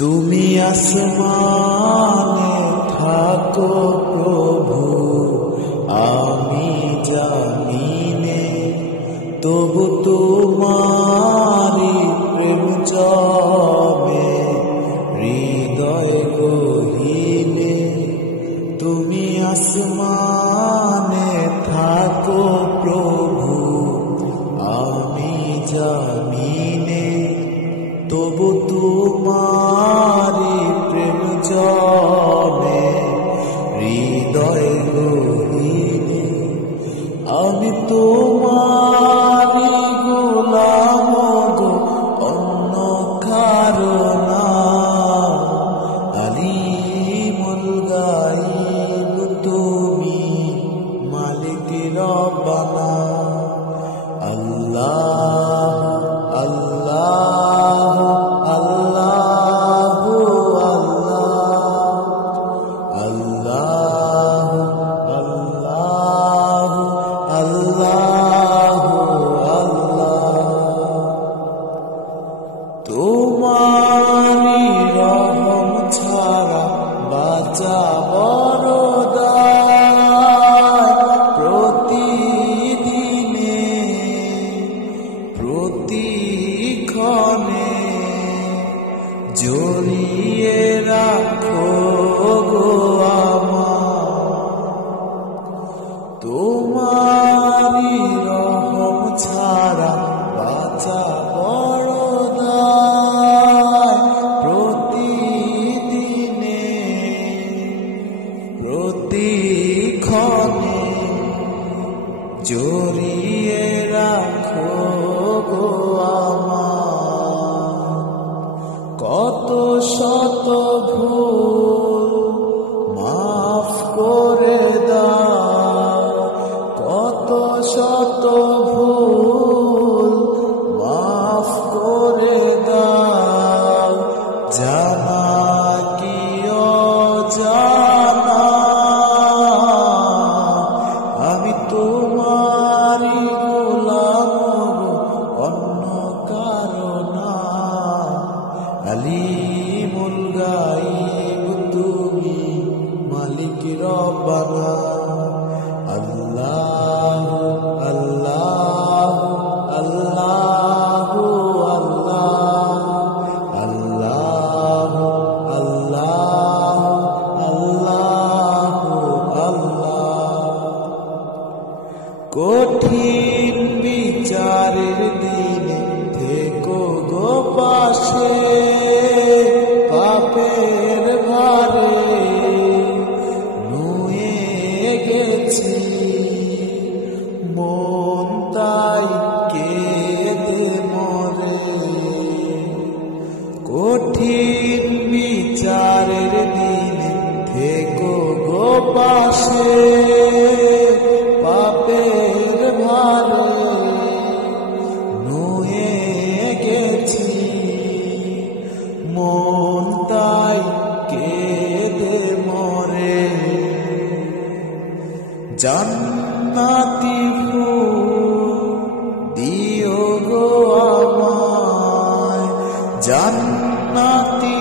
তুমি আসমানে থাকো প্রভু, আমি জামিনে, তবু তোমারি প্রেম জমে হৃদয় গহীনে। তুমি আসমানে থাকো প্রভু, আমি জামিনে, তবু তোমারি প্রেম জমে হৃদয় গহীনে। আমি তোমারি গোলাম গো, অন্য কারো না। আলিমুল গায়ব তুমি, মালিক রব্বানা। আল্লাহ আল্লাহ আল্লাহু আল্লাহ, আল্লাহ আল্লাহ আল্লাহু আল্লাহ। তোমারি রহম ছাড়া বাঁচা বড় দায়। প্রতিদিনে প্রতিক্ষণে জড়িয়ে রাখো গো আমার। তোমারি রহম ছাড়া বাঁচা বড় দায়। প্রতিদিনে প্রতিক্ষণে জড়িয়ে রাখো গো আমার। কত শত ভুল মাফ করে দাও, কত শত ভুল মাফ করে দাও। জানা কি অজানা, আমি তোমারি গোলাম গো, অন্য কারো না। আলিমুল গায়ব তুমি, মালিক রব্বানা। আল্লাহ আল্লাহ আল্লাহু আল্লাহ, আল্লাহ আল্লাহ আল্লাহু আল্লাহ। কঠিন বিচারের দিনে থেকো গো পাশে, পাপের ভারে নুয়ে গেছি মন, তাই কেঁদে মরে। কঠিন বিচারের দিনে থেকো গো পাশে, পাপের ভারে নুয়ে গেছি মন, তাই কেঁদে মরে। জান্নাতি ফুল দিও গো আমায়, জান্নাতি